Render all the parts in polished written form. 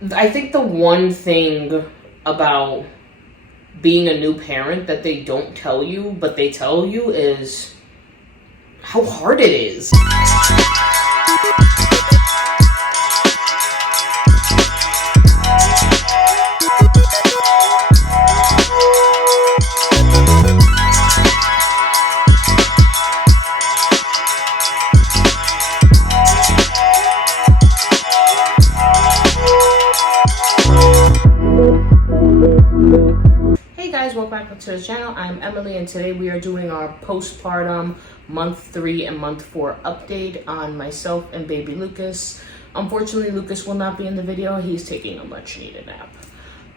I think the one thing about being a new parent that they don't tell you, but they tell you, is how hard it is. Welcome back to the channel. I'm Emily, and today we are doing our postpartum month 3 and month 4 update on myself and baby Lucas. Unfortunately, Lucas will not be in the video. He's taking a much needed nap.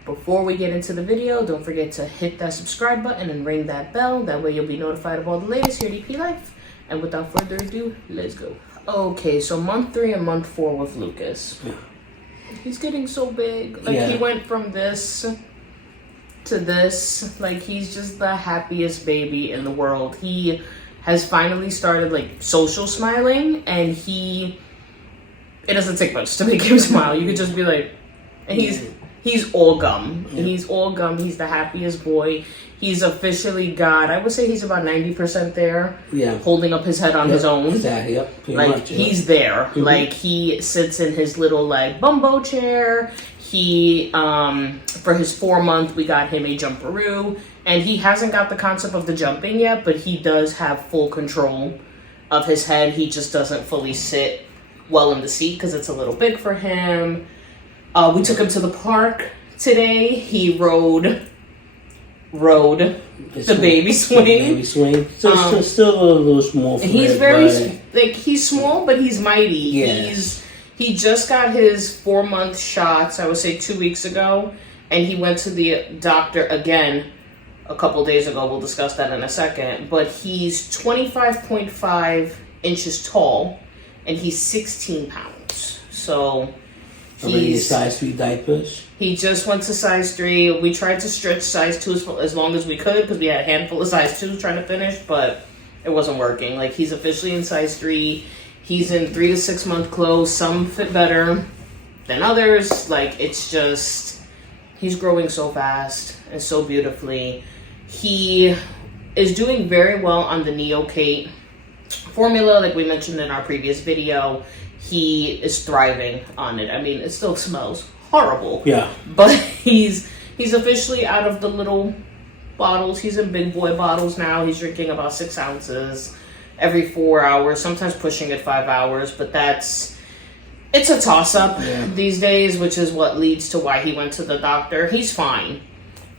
Before we get into the video, don't forget to hit that subscribe button and ring that bell. That way you'll be notified of all the latest here at EP Life. And without further ado, let's go. Okay, so month 3 and month 4 with Lucas. He's getting so big. He went from this to this. He's just the happiest baby in the world. He has finally started social smiling, and it doesn't take much to make him smile. You could just be like, and he's all gum. Yeah. He's all gum. He's the happiest boy. He's officially got, I would say he's about 90% there. Yeah. Holding up his head on his own. Exactly. Yep. Much, he's there. Mm-hmm. He sits in his little bumbo chair. He, for his 4-month, we got him a jumperoo, and he hasn't got the concept of the jumping yet, but he does have full control of his head. He just doesn't fully sit well in the seat because it's a little big for him. We took him to the park today. He rode the baby swing. Baby swing. So still a little small for he's he's small, but he's mighty. Yeah. He just got his 4-month shots, I would say 2 weeks ago, and he went to the doctor again a couple days ago. We'll discuss that in a second. But he's 25.5 inches tall, and he's 16 pounds. So he's size 3 diapers. He just went to size 3. We tried to stretch size 2 as long as we could because we had a handful of size 2s trying to finish, but it wasn't working. He's officially in size 3. He's in 3 to 6 month clothes. Some fit better than others. It's just, he's growing so fast and so beautifully. He is doing very well on the Neocate formula, like we mentioned in our previous video. He is thriving on it. I mean, it still smells horrible. Yeah. But he's officially out of the little bottles. He's in big boy bottles now. He's drinking about 6 ounces every 4 hours, sometimes pushing at 5 hours, but it's a toss-up these days, which is what leads to why he went to the doctor. He's fine,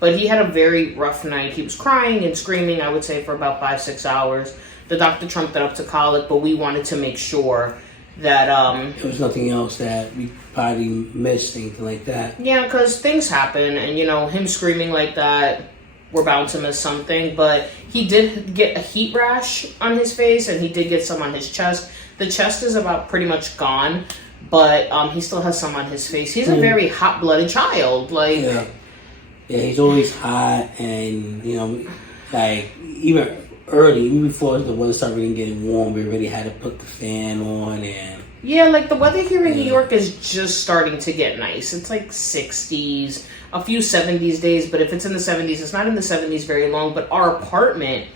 but he had a very rough night. He was crying and screaming, I would say, for about 5-6 hours. The doctor trumped it up to colic, but we wanted to make sure that there was nothing else that we probably missed, anything like that. Yeah, because things happen, and him screaming like that, we're bound to miss something. But he did get a heat rash on his face, and he did get some on his chest. The chest is about pretty much gone, but he still has some on his face. He's a very hot-blooded child. Yeah, he's always hot, and even before the weather started really getting warm, we already had to put the fan on. And the weather here in New York is just starting to get nice. It's 60s, a few 70s days, but if it's in the 70s, it's not in the 70s very long. But our apartment,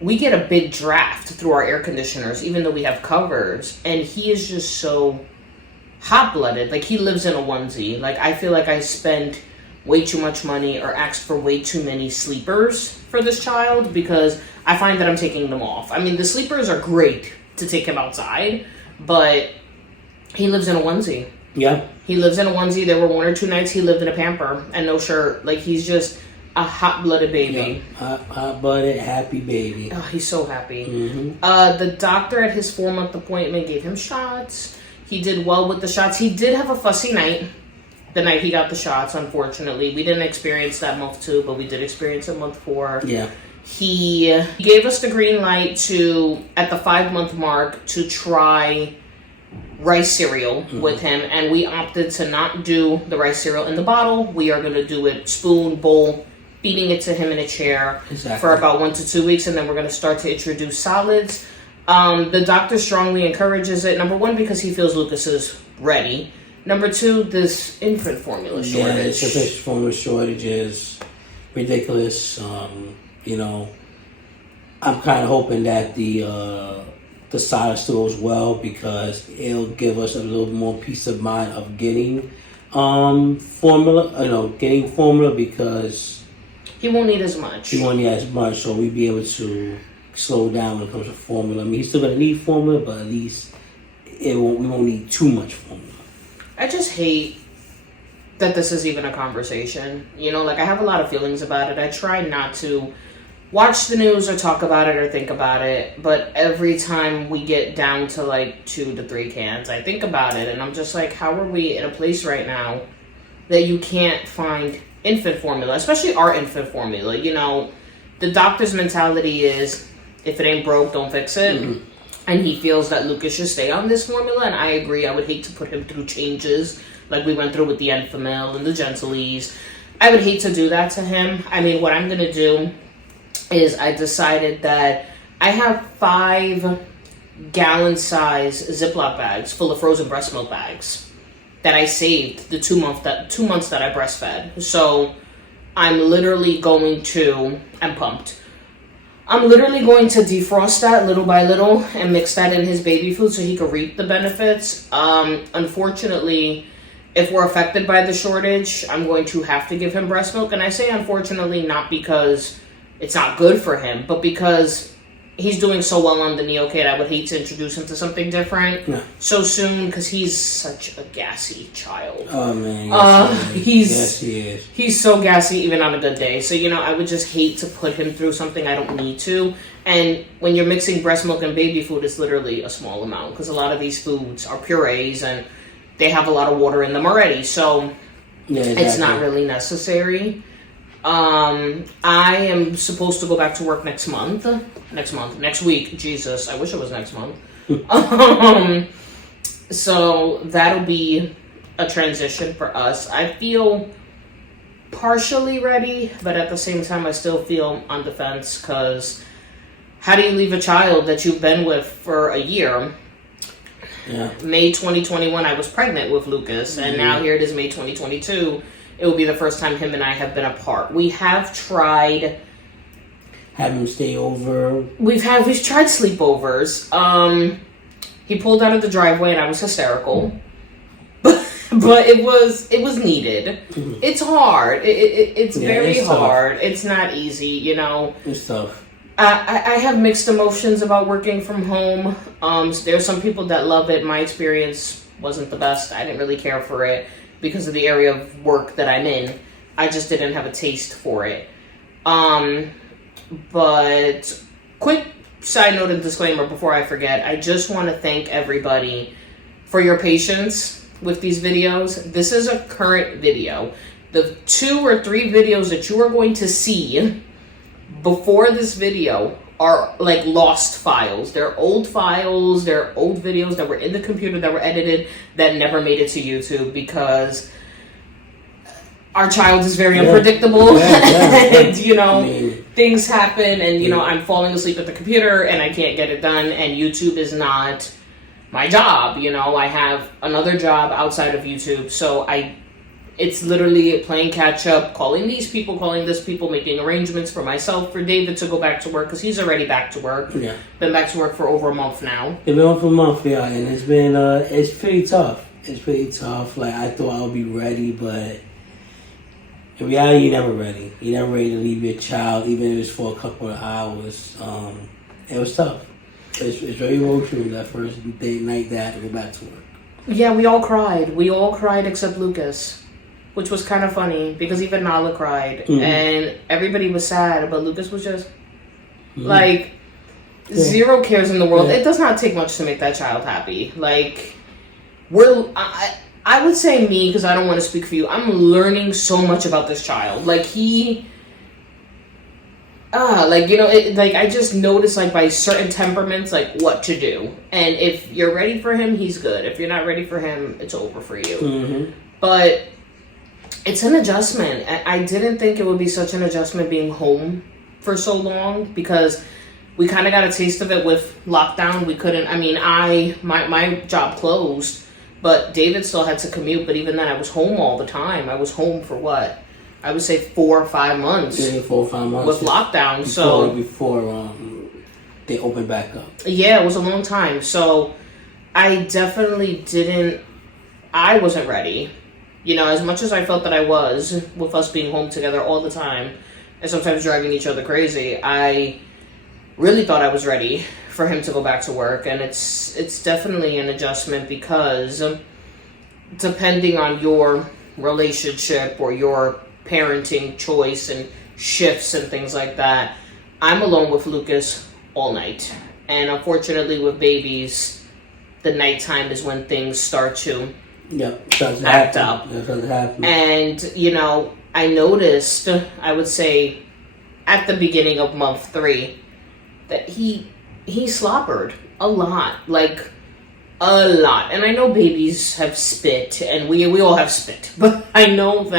we get a big draft through our air conditioners, even though we have covers, and he is just so hot-blooded. He lives in a onesie. I feel like I spent way too much money or asked for way too many sleepers for this child, because I find that I'm taking them off. I mean, the sleepers are great to take him outside, but he lives in a onesie. Yeah. He lives in a onesie. There were 1 or 2 nights he lived in a pamper and no shirt. He's just a hot-blooded baby. Yeah. Hot-blooded, happy baby. Oh, he's so happy. Mm-hmm. The doctor at his 4-month appointment gave him shots. He did well with the shots. He did have a fussy night the night he got the shots, unfortunately. We didn't experience that month 2, but we did experience it month 4. Yeah. He gave us the green light at the 5-month mark, to try rice cereal with him, and we opted to not do the rice cereal in the bottle. We are going to do it spoon, bowl, feeding it to him in a chair for about 1 to 2 weeks, and then we're going to start to introduce solids. The doctor strongly encourages it, number one, because he feels Lucas is ready. Number two, this infant formula shortage. Yeah, this infant formula shortage is ridiculous. You know, I'm kind of hoping that the solid stores well, because it'll give us a little more peace of mind of getting formula. Getting formula, because he won't need as much. So we'll be able to slow down when it comes to formula. I mean, he's still gonna need formula, but at least we won't need too much formula. I just hate that this is even a conversation. You know, like, I have a lot of feelings about it. I try not to watch the news or talk about it or think about it, but every time we get down to like 2 to 3 cans, I think about it, and I'm just like, how are we in a place right now that you can't find infant formula, especially our infant formula? You know, the doctor's mentality is, if it ain't broke, don't fix it. Mm-hmm. And he feels that Lucas should stay on this formula, and I agree. I would hate to put him through changes like we went through with the Enfamil and the Gentlease. I would hate to do that to him. I mean, what I'm going to do is I decided that I have 5 gallon size Ziploc bags full of frozen breast milk bags that I saved the 2 months that I breastfed. So I'm literally going to, I'm pumped. I'm literally going to defrost that little by little and mix that in his baby food so he can reap the benefits. Unfortunately, if we're affected by the shortage, I'm going to have to give him breast milk. And I say unfortunately not because it's not good for him, but because he's doing so well on the Neocate, I would hate to introduce him to something different so soon, because he's such a gassy child. Oh man, he is. He's so gassy even on a good day. So, you know, I would just hate to put him through something I don't need to. And when you're mixing breast milk and baby food, it's literally a small amount, because a lot of these foods are purees and they have a lot of water in them already. So it's not really necessary. I am supposed to go back to work next week. Jesus, I wish it was next month. So that'll be a transition for us. I feel partially ready, but at the same time, I still feel on the fence, because how do you leave a child that you've been with for a year? Yeah. May 2021, I was pregnant with Lucas, and now here it is, May 2022. It will be the first time him and I have been apart. We have tried have him stay over. We've tried sleepovers. He pulled out of the driveway and I was hysterical. But it was needed. Mm-hmm. It's hard. It's very hard. Tough. It's not easy, you know. It's tough. I have mixed emotions about working from home. There's some people that love it. My experience wasn't the best. I didn't really care for it because of the area of work that I'm in. I just didn't have a taste for it. But quick side note and disclaimer before I forget. I just want to thank everybody for your patience with these videos. This is a current video. The 2 or 3 videos that you are going to see before this video are like lost files. They're old files, they're old videos that were in the computer that were edited that never made it to YouTube because our child is very unpredictable. And you know, things happen and you know, I'm falling asleep at the computer and I can't get it done, and YouTube is not my job. You know, I have another job outside of YouTube, so it's literally playing catch up, calling these people, calling this people, making arrangements for myself, for David to go back to work, because he's already back to work. Yeah. Been back to work for over a month now. It's been over a month, yeah, and it's been, it's pretty tough. It's pretty tough. Like, I thought I would be ready, but in reality, you're never ready. You're never ready to leave your child, even if it's for a couple of hours. It was tough. It's very emotional that first night that I had to go back to work. Yeah, we all cried. We all cried except Lucas. Which was kind of funny because even Nala cried and everybody was sad, but Lucas was just like zero cares in the world. It does not take much to make that child happy. Like I would say me, because I don't want to speak for you. I'm learning so much about this child. Like I just noticed like by certain temperaments, like what to do. And if you're ready for him, he's good. If you're not ready for him, it's over for you. Mm-hmm. But it's an adjustment. I didn't think it would be such an adjustment being home for so long, because we kind of got a taste of it with lockdown. We couldn't, my job closed But David still had to commute, but even then I was home all the time. I was home for what? I would say 4 or 5 months. Yeah, 4 or 5 months. With lockdown, Before they opened back up. Yeah, it was a long time. So I definitely I wasn't ready. You know, as much as I felt that I was, with us being home together all the time, and sometimes driving each other crazy, I really thought I was ready for him to go back to work. And it's definitely an adjustment because depending on your relationship or your parenting choice and shifts and things like that, I'm alone with Lucas all night. And unfortunately with babies, the nighttime is when things start to act up. And, you know, I noticed, I would say, at the beginning of month 3, that he slobbered a lot. Like, a lot. And I know babies have spit, and we all have spit. But I noticed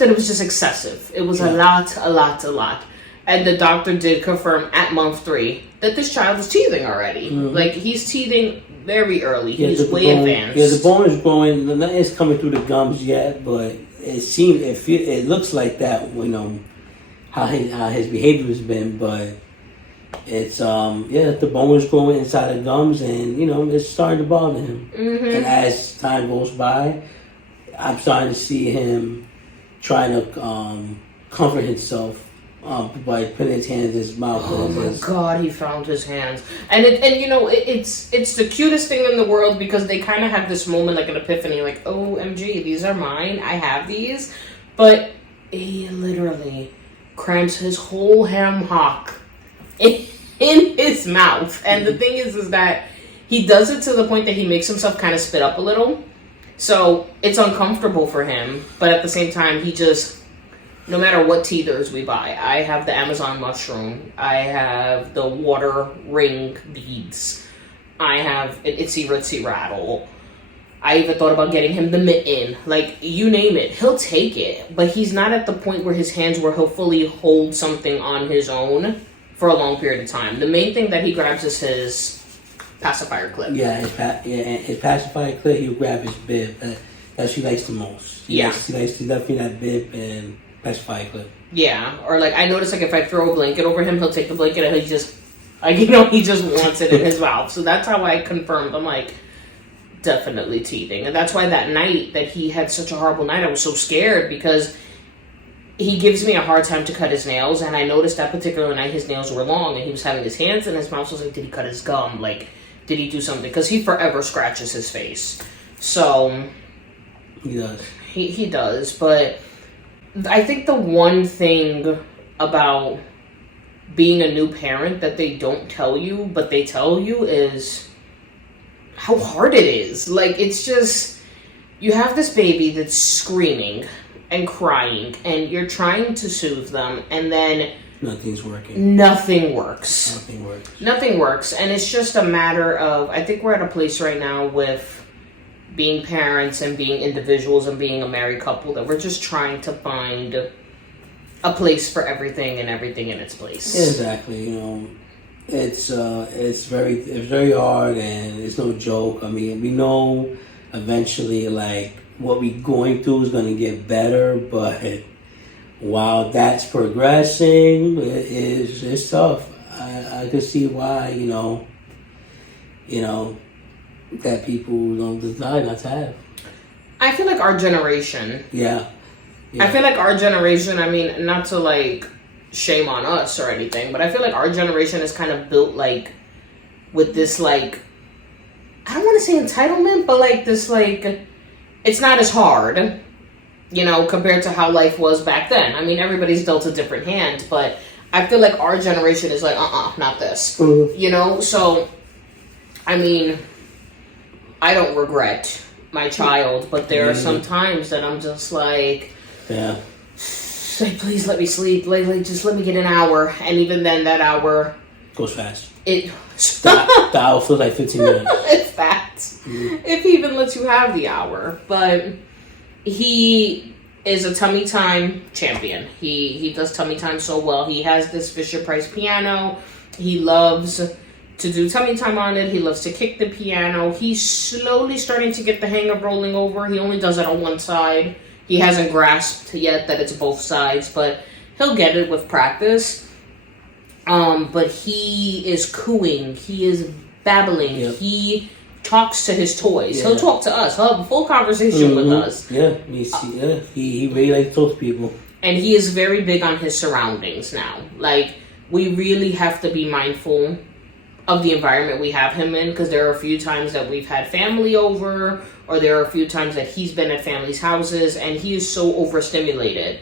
that it was just excessive. It was a lot. And the doctor did confirm at month 3 that this child was teething already. Mm-hmm. Like, he's teething very early. He's way advanced. Yeah, the bone is growing. Nothing's coming through the gums yet, but it looks like that, you know, how his behavior has been. But it's, the bone is growing inside the gums, and, you know, it's starting to bother him. Mm-hmm. And as time goes by, I'm starting to see him trying to comfort himself by putting his hands in his mouth. Oh my God, he found his hands. And you know, it's the cutest thing in the world because they kind of have this moment like an epiphany, like, OMG, these are mine, I have these. But he literally crams his whole ham hock in his mouth. And the thing is that he does it to the point that he makes himself kind of spit up a little. So it's uncomfortable for him, but at the same time, he just, no matter what teethers we buy, I have the Amazon mushroom, I have the water ring beads, I have an Itsy Ritzy rattle, I even thought about getting him the mitten, like, you name it, he'll take it, but he's not at the point where his hands where he'll fully hold something on his own for a long period of time. The main thing that he grabs is his pacifier clip. Yeah, his pacifier clip, he'll grab his bib. That she likes the most. She likes definitely that bib and pacifier clip. Yeah, or like I notice, like if I throw a blanket over him, he'll take the blanket and he just wants it in his mouth. So that's how I confirmed. I'm like, definitely teething, and that's why that night that he had such a horrible night, I was so scared because he gives me a hard time to cut his nails, and I noticed that particular night his nails were long, and he was having his hands in his mouth. So I was like, did he cut his gum? Like, did he do something? Because he forever scratches his face. So he does. He does, but I think the one thing about being a new parent that they don't tell you, but they tell you, is how hard it is. Like, it's just, you have this baby that's screaming and crying, and you're trying to soothe them, and then nothing's working. Nothing works. Nothing works. And it's just a matter of, I think we're at a place right now with being parents and being individuals and being a married couple that we're just trying to find a place for everything and everything in its place. Exactly. You know, it's very hard, and it's no joke. I mean, we know eventually, like, what we're going through is going to get better, but while that's progressing, it's tough. I can see why, you know, that people don't decide not to have. I feel like our generation. Yeah. I feel like our generation, I mean, not to like shame on us or anything, but I feel like our generation is kind of built like with this like, I don't want to say entitlement, but like this like, it's not as hard, you know, compared to how life was back then. I mean, everybody's dealt a different hand, but I feel like our generation is like, not this. Mm-hmm. You know? So, I mean, I don't regret my child, but there are some times that I'm just like, like, please let me sleep. Like, just let me get an hour. And even then, that hour goes fast. The hour feels like 15 minutes. It's fast. Mm-hmm. If he even lets you have the hour. But he is a tummy time champion. He does tummy time so well. He has this Fisher-Price piano. He loves to do tummy time on it. He loves to kick the piano. He's slowly starting to get the hang of rolling over. He only does it on one side. He hasn't grasped yet that it's both sides, but he'll get it with practice. But he is cooing. He is babbling. Yep. He talks to his toys. Yeah. He'll talk to us. He'll have a full conversation with us. Yeah, he really likes to talk to people. And he is very big on his surroundings now. Like, we really have to be mindful of the environment we have him in, because there are a few times that we've had family over, or there are a few times that he's been at family's houses, and he is so overstimulated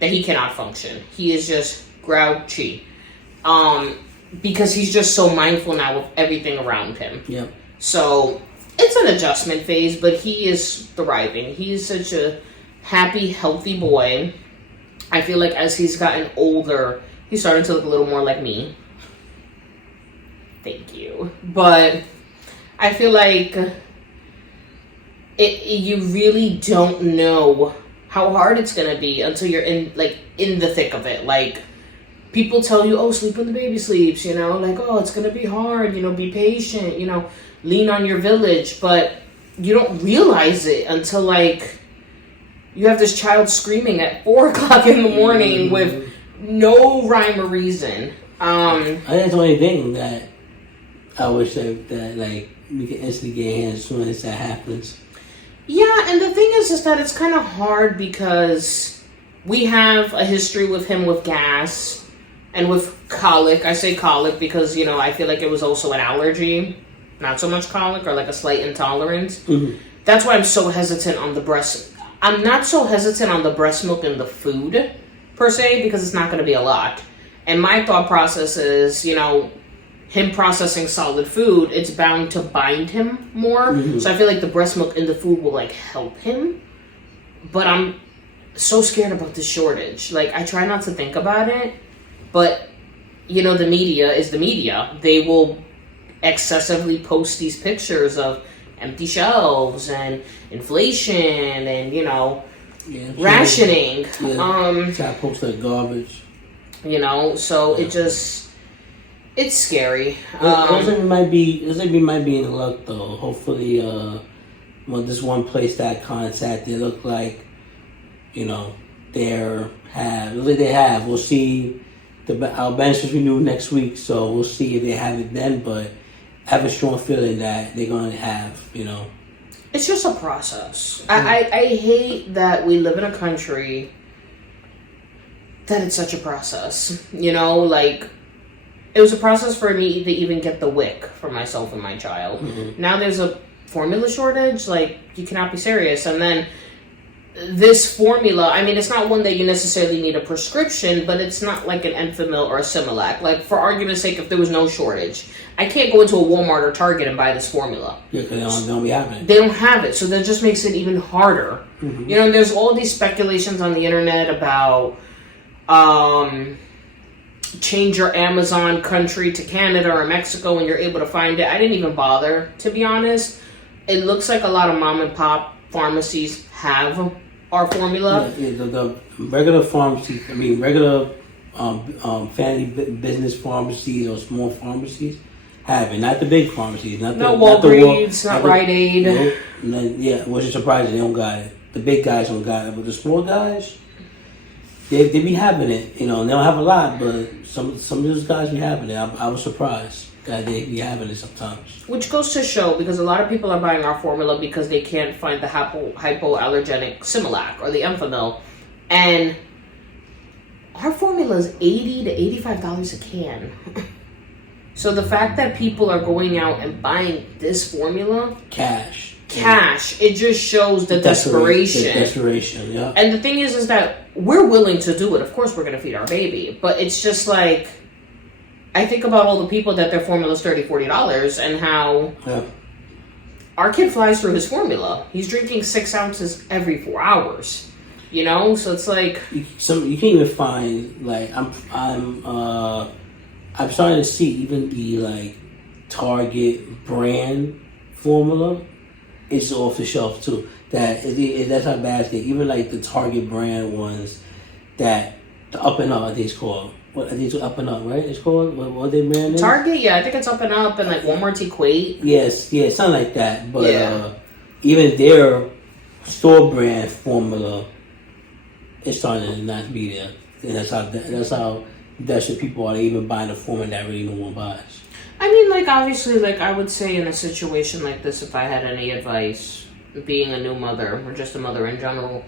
that he cannot function. He is just grouchy. Because he's just so mindful now of everything around him. Yep. So it's an adjustment phase, but he is thriving. He's such a happy, healthy boy. I feel like as he's gotten older, he's starting to look a little more like me. Thank you. But I feel like you really don't know how hard it's going to be until you're in the thick of it. Like, people tell you, oh, sleep when the baby sleeps, you know, like, oh, it's going to be hard, you know, be patient, you know, lean on your village. But you don't realize it until, like, you have this child screaming at 4 o'clock in the morning with no rhyme or reason. I think that's the only thing that I wish that like, we can instantly get hands as soon as that happens. Yeah, and the thing is that it's kind of hard because we have a history with him with gas and with colic. I say colic because, you know, I feel like it was also an allergy, not so much colic, or like a slight intolerance. Mm-hmm. That's why I'm so hesitant on the breast. I'm not so hesitant on the breast milk and the food, per se, because it's not going to be a lot. And my thought process is, you know, him processing solid food, it's bound to bind him more. Mm-hmm. So I feel like the breast milk and the food will, like, help him. But I'm so scared about the shortage. Like, I try not to think about it. But, you know, the media is the media. They will excessively post these pictures of empty shelves and inflation and, you know, rationing. Yeah. Try to post like garbage. You know, so it's scary. Looks like we might be in luck though. Hopefully, this one place that I contacted look like, you know, they have. We'll see. Our bench is renewed next week, so we'll see if they have it then. But I have a strong feeling that they're going to have, you know. It's just a process. I hate that we live in a country that it's such a process. You know, like, it was a process for me to even get the WIC for myself and my child. Mm-hmm. Now there's a formula shortage. Like, you cannot be serious. And then this formula, I mean, it's not one that you necessarily need a prescription, but it's not like an Enfamil or a Similac. Like, for argument's sake, if there was no shortage, I can't go into a Walmart or Target and buy this formula. Yeah, because they don't be having it. They don't have it, so that just makes it even harder. Mm-hmm. You know, there's all these speculations on the internet about change your Amazon country to Canada or Mexico and you're able to find it. I didn't even bother, to be honest. It looks like a lot of mom and pop pharmacies have our formula. Yeah, the regular pharmacies, regular family business pharmacies or small pharmacies have it. Not the big pharmacies. Not Walgreens, not Rite Aid. Which is surprising. They don't got it. The big guys don't got it, but the small guys, they be having it. You know, and they don't have a lot, but some of those guys be having it. I was surprised that they be having it sometimes. Which goes to show, because a lot of people are buying our formula because they can't find the hypoallergenic Similac or the Enfamil. And our formula is $80 to $85 a can. So the fact that people are going out and buying this formula... Cash, it just shows the desperation. The desperation, yeah. And the thing is that we're willing to do it. Of course we're going to feed our baby. But it's just like... I think about all the people that their formula is $30, $40 and how our kid flies through his formula. He's drinking 6 ounces every 4 hours, you know? So it's like... You can't even find, like, I'm starting to see even the, like, Target brand formula is off the shelf too. That's how bad it is. Even, like, the Target brand ones that, the up and up, I think it's called, What are these Up and Up, right? It's called what their brand is? Target, yeah, I think it's Up and Up and like Walmart Equate. Yes, yeah, something like that. But Yeah. even their store brand formula is starting to not be there, and that's how desperate people are to even buy the formula that really no one buys. I mean, like, obviously, like, I would say in a situation like this, if I had any advice, being a new mother, or just a mother in general,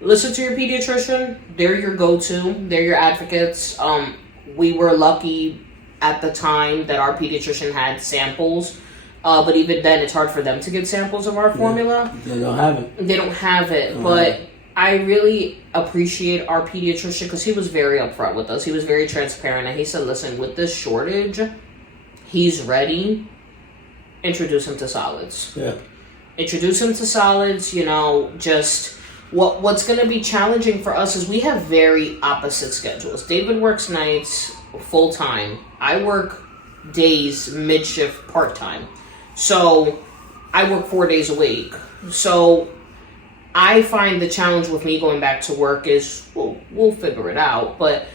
listen to your pediatrician. They're your go-to. They're your advocates. We were lucky at the time that our pediatrician had samples, but even then, it's hard for them to get samples of our formula. They don't have it. They don't have it, but I really appreciate our pediatrician because he was very upfront with us. He was very transparent, and he said, listen, with this shortage, he's ready. Introduce him to solids. Yeah. Introduce him to solids, just what's going to be challenging for us is we have very opposite schedules. David works nights full-time. I work days, mid-shift, part-time. So I work 4 days a week. So I find the challenge with me going back to work is, we'll figure it out. But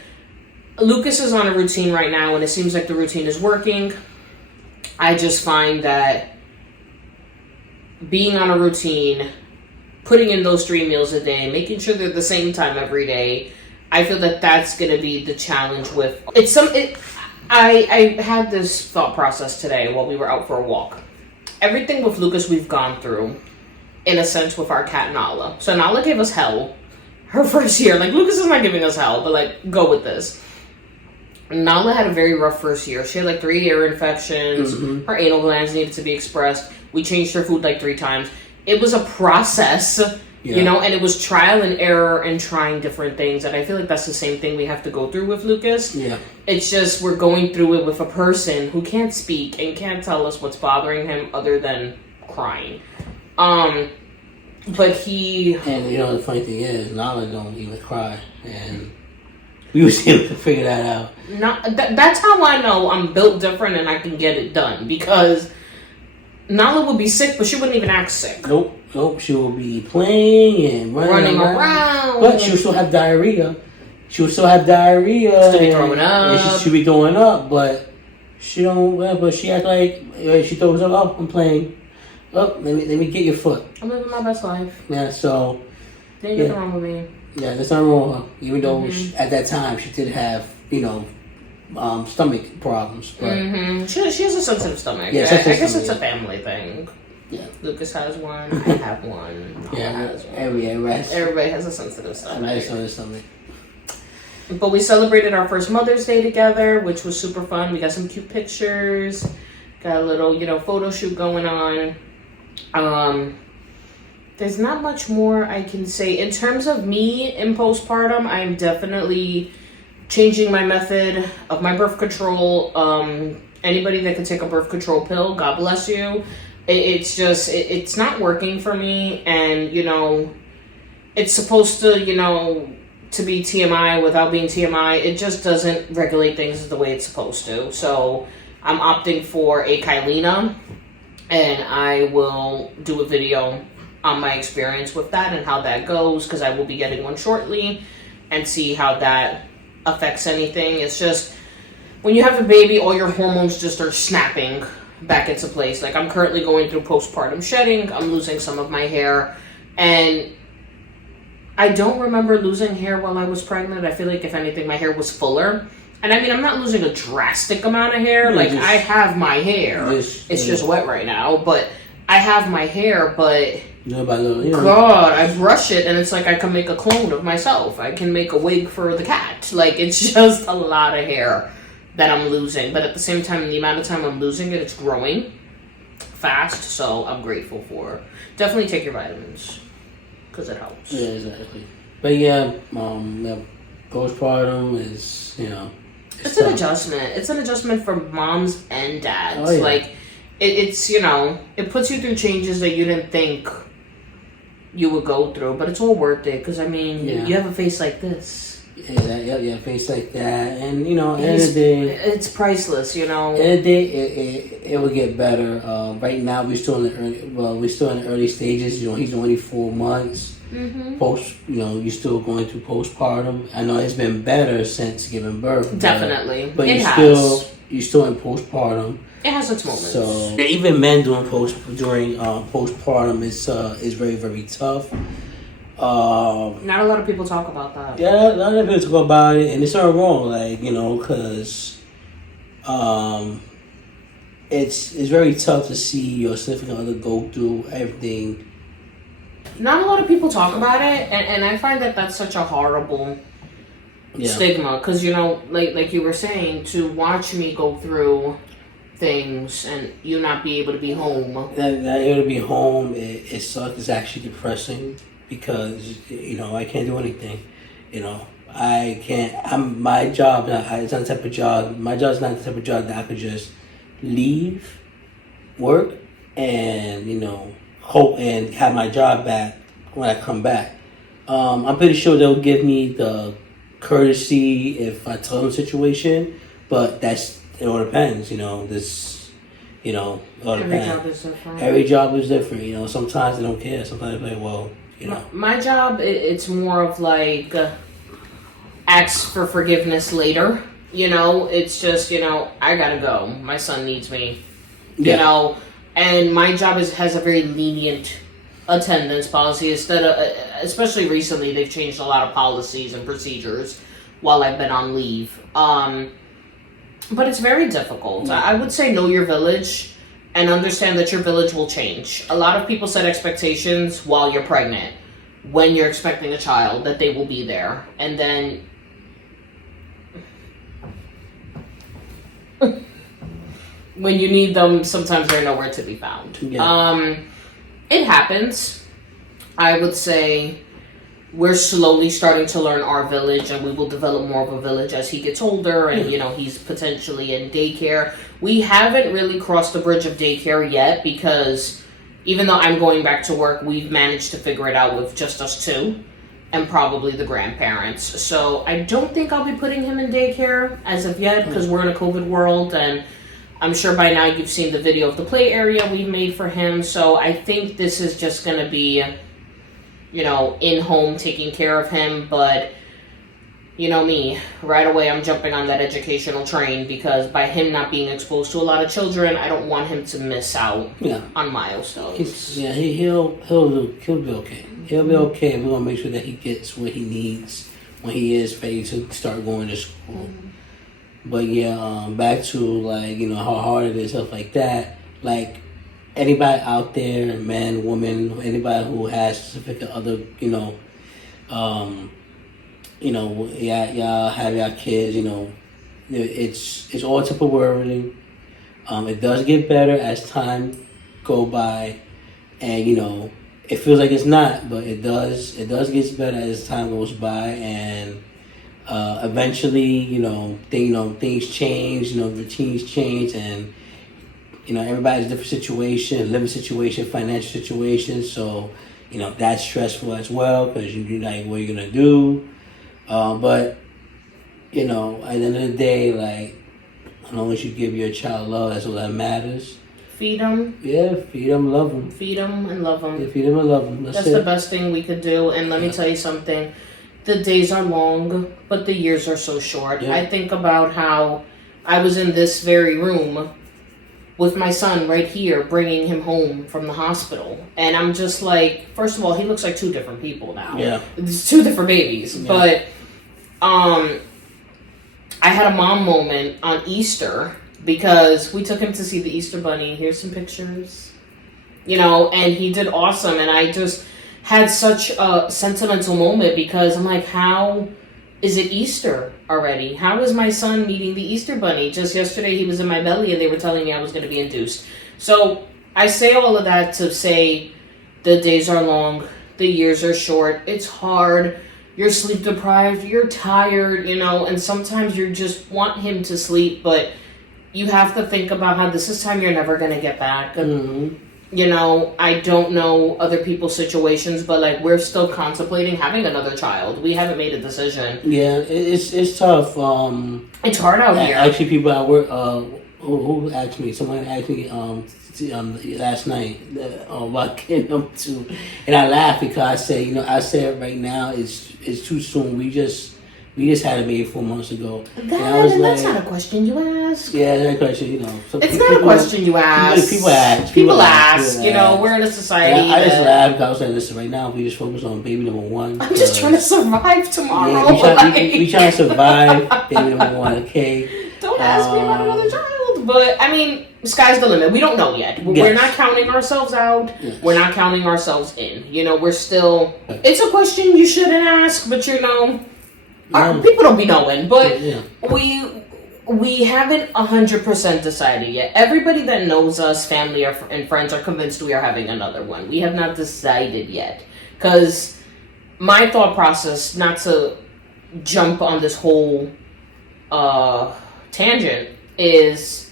Lucas is on a routine right now, and it seems like the routine is working. I just find that being on a routine, putting in those 3 meals a day, making sure they're the same time every day, I feel that that's going to be the challenge with I had this thought process today while we were out for a walk. Everything with Lucas we've gone through, in a sense, with our cat Nala. So Nala gave us hell her first year. Like, Lucas is not giving us hell, but like, go with this. Nala had a very rough first year. She had like 3 ear infections. Mm-hmm. Her anal glands needed to be expressed. We changed her food like 3 times. It was a process, and it was trial and error and trying different things. And I feel like that's the same thing we have to go through with Lucas. Yeah. It's just we're going through it with a person who can't speak and can't tell us what's bothering him other than crying. But he... And the funny thing is, Nala don't even cry. And we was able to figure that out. That's how I know I'm built different and I can get it done. Because Nala would be sick, but she wouldn't even act sick. Nope. She will be playing and running around. But she'll still have diarrhea. She'll be throwing up. And she'll be throwing up, but she don't. But she act like she throws up. Oh, I'm playing. Oh, let me get your foot. I'm living my best life. Yeah. So. There's nothing wrong with me. Yeah, there's nothing wrong with her. Even though at that time she did have stomach problems. But she has a sensitive stomach. Yeah, I guess it's a family thing. Yeah. Lucas has one. I have one. Everybody has a sensitive stomach. I just know this stomach. But we celebrated our first Mother's Day together, which was super fun. We got some cute pictures. Got a little, photo shoot going on. There's not much more I can say. In terms of me in postpartum, I'm definitely changing my method of my birth control. Anybody that can take a birth control pill, God bless you. It's just, it's not working for me. And, it's supposed to, to be TMI without being TMI. It just doesn't regulate things the way it's supposed to. So I'm opting for a Kylena. And I will do a video on my experience with that and how that goes, because I will be getting one shortly, and see how that affects anything. It's just, when you have a baby, all your hormones just are snapping back into place. Like, I'm currently going through postpartum shedding. I'm losing some of my hair, and I don't remember losing hair while I was pregnant. I feel like, if anything, my hair was fuller. And I mean, I'm not losing a drastic amount of hair. Like, I have my hair. It's just wet right now, but I have my hair, but God, I brush it and it's like I can make a clone of myself. I can make a wig for the cat. Like, it's just a lot of hair that I'm losing. But at the same time, the amount of time I'm losing it, it's growing fast. So I'm grateful for. Definitely take your vitamins, because it helps. Yeah, exactly. But yeah, postpartum is, It's an adjustment. It's an adjustment for moms and dads. Oh, yeah. Like, it's it puts you through changes that you didn't think you would go through, but it's all worth it, because, I mean, you have a face like this. Yeah, a face like that, and, at the end of the day... It's priceless, At the end of the day, it will get better. Right now, we're still in the early stages. He's only 4 months. You're still going through postpartum. I know it's been better since giving birth. Definitely. But you're still in postpartum. It has its moments. So even men during postpartum is very, very tough. Not a lot of people talk about that. Yeah, a lot of people talk about it, and it's not wrong. Because it's very tough to see your significant other go through everything. Not a lot of people talk about it, and I find that that's such a horrible stigma. Because like you were saying, to watch me go through things and you not be able to be home. Not able to be home, it sucks. It's actually depressing because I can't do anything. I can't. My job. It's not the type of job. My job is not the type of job that I could just leave work and hope and have my job back when I come back. I'm pretty sure they'll give me the courtesy if I tell them the situation, but it all depends. It all depends. Every job is different. Every job is different. Sometimes they don't care. Sometimes they're like, well, My job, it's more of like ask for forgiveness later. It's just I gotta go. My son needs me. And my job has a very lenient attendance policy. Instead of, especially recently, they've changed a lot of policies and procedures while I've been on leave. But it's very difficult. I would say know your village and understand that your village will change. A lot of people set expectations while you're pregnant, when you're expecting a child, that they will be there. And then when you need them, sometimes they're nowhere to be found. It happens. I would say we're slowly starting to learn our village, and we will develop more of a village as he gets older and, he's potentially in daycare. We haven't really crossed the bridge of daycare yet because even though I'm going back to work, we've managed to figure it out with just us two and probably the grandparents. So I don't think I'll be putting him in daycare as of yet because we're in a COVID world, and I'm sure by now you've seen the video of the play area we've made for him. So I think this is just going to be, in home taking care of him. But, me, right away I'm jumping on that educational train because by him not being exposed to a lot of children, I don't want him to miss out on milestones. He'll be okay. He'll be okay. We're going to make sure that he gets what he needs when he is ready to start going to school. But back to how hard it is, stuff like that. Like anybody out there, man, woman, anybody who has significant other, y'all have y'all kids, it's all temporary. It does get better as time go by, and it feels like it's not, but it does get better as time goes by, and eventually, things change, routines change, and everybody's different situation, living situation, financial situation. So, that's stressful as well because you're like, what are you gonna do? But at the end of the day, as long as you give your child love, that's all that matters. Feed them. Yeah, feed them, love them. Feed them and love them. Yeah, feed them and love them. That's the best thing we could do. And let me tell you something. The days are long, but the years are so short. Yeah. I think about how I was in this very room with my son right here, bringing him home from the hospital. And I'm just like, first of all, he looks like two different people now. Yeah. It's two different babies. Yeah. But I had a mom moment on Easter because we took him to see the Easter Bunny. Here's some pictures. And he did awesome. And I just had such a sentimental moment because I'm like, how is it Easter already? How is my son meeting the Easter Bunny? Just yesterday he was in my belly and they were telling me I was going to be induced. So I say all of that to say the days are long, the years are short, it's hard, you're sleep deprived, you're tired, and sometimes you just want him to sleep, but you have to think about how this is time you're never going to get back. Mm-hmm. I don't know other people's situations, but we're still contemplating having another child. We haven't made a decision. Yeah, it's tough. It's hard out here. Actually, people I work Who asked me? Someone asked me last night about getting them too, and I laughed because I said, I said right now it's too soon. We just had a baby 4 months ago. That's not a question you ask. Yeah, that's a question. It's not a question you ask. People ask. People ask. We're in a society. I just laughed because I was like, listen, right now we just focus on baby number one. I'm just trying to survive tomorrow. Yeah, we trying to survive baby number one. Okay. Don't ask me about another child. But I mean, sky's the limit. We don't know yet. We're not counting ourselves out. Yes. We're not counting ourselves in. We're still. It's a question you shouldn't ask, but people don't be knowing. But we haven't 100% decided yet. Everybody that knows us, family and friends, are convinced we are having another one. We have not decided yet. Because my thought process, not to jump on this whole tangent, is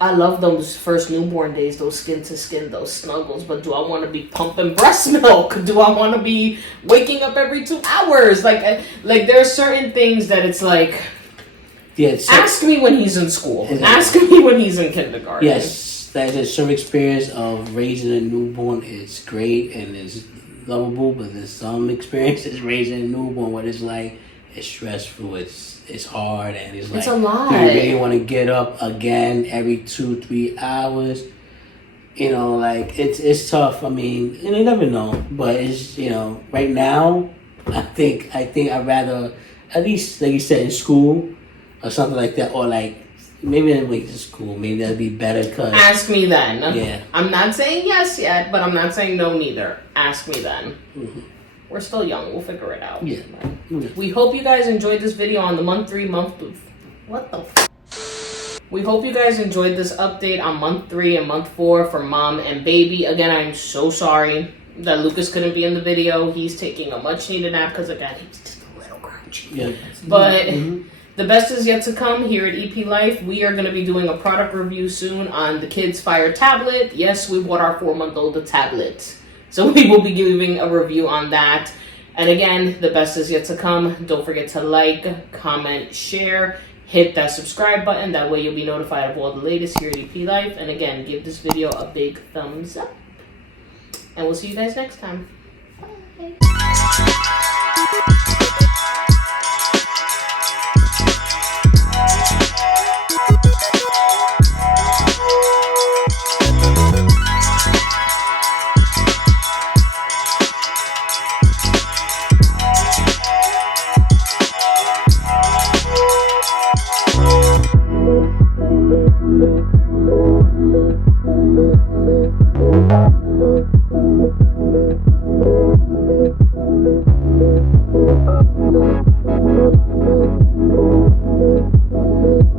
I love those first newborn days, those skin to skin, those snuggles, but do I want to be pumping breast milk? Do I want to be waking up every 2 hours? Like there are certain things that it's like, ask me when he's in school. Exactly. Ask me when he's in kindergarten. Yes, that is some experience of raising a newborn is great and is lovable, but there's some experiences raising a newborn what it's like, it's stressful, it's hard, and it's like, it's a lot. You really want to get up again every 2-3 hours. It's tough. I mean, and you never know, but it's right now, I think I'd rather at least, like you said, in school or something like that, or like maybe in wait to school, maybe that'd be better. Cause ask me then. Yeah, I'm not saying yes yet, but I'm not saying no neither. Ask me then. Mm-hmm. We're still young. We'll figure it out. Yeah. We hope you guys enjoyed this video on the month 3. We hope you guys enjoyed this update on month 3 and month 4 for mom and baby. Again, I'm so sorry that Lucas couldn't be in the video. He's taking a much needed nap because again, he's just a little grouchy. Yeah. But the best is yet to come here at EP Life. We are going to be doing a product review soon on the Kids Fire tablet. Yes, we bought our 4-month-old a tablet. So we will be giving a review on that. And again, the best is yet to come. Don't forget to like, comment, share, hit that subscribe button. That way you'll be notified of all the latest here at EP Life. And again, give this video a big thumbs up. And we'll see you guys next time.